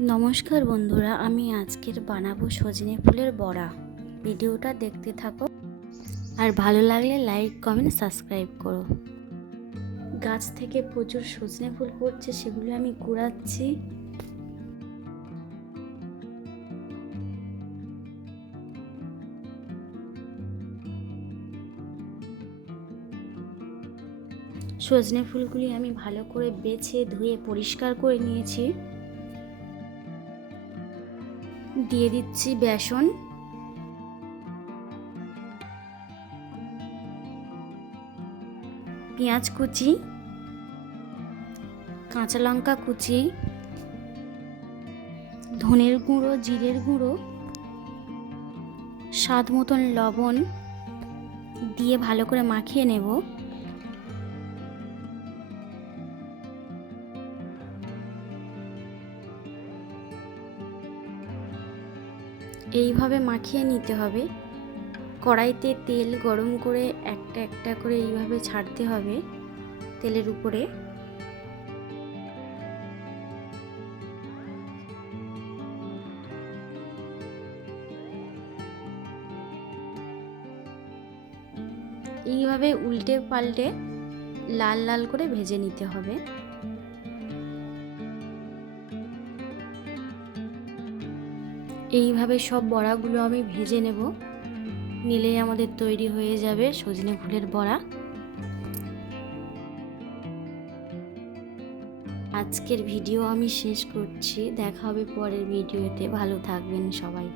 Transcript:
নমস্কার বন্ধুরা, আমি আজকের বানাবো সজনে ফুলের বড়া। ভিডিওটা দেখতে থাকো। আর ভালো লাগলে লাইক, কমেন্ট, সাবস্ক্রাইব করো। গাছ থেকে প্রচুর সজনে ফুল পড়ছে, সেগুলো আমি কুড়াচ্ছি। সজনে ফুলগুলি আমি ভালো করে বেছে ধুয়ে পরিষ্কার করে নিয়েছি। দিয়ে দিচ্ছি বেসন। পেঁয়াজ কুচি, কাঁচা লঙ্কা কুচি, ধনের গুঁড়ো, জিরের গুঁড়ো, স্বাদ মতন লবণ দিয়ে ভালো করে মাখিয়ে নেব। এইভাবে মাখিয়ে নিতে হবে। কড়াইতে তেল গরম করে একটা একটা করে এইভাবে ছাড়তে হবে তেলের উপরে। এইভাবে উল্টে পাল্টে লাল লাল করে ভেজে নিতে হবে। এইভাবে সব বড়াগুলো আমি ভেজে নেব। নিলেই আমাদের তৈরি হয়ে যাবে সজনে ফুলের বড়া। আজকের ভিডিও আমি শেষ করছি। দেখা হবে পরের ভিডিওতে। ভালো থাকবেন সবাই।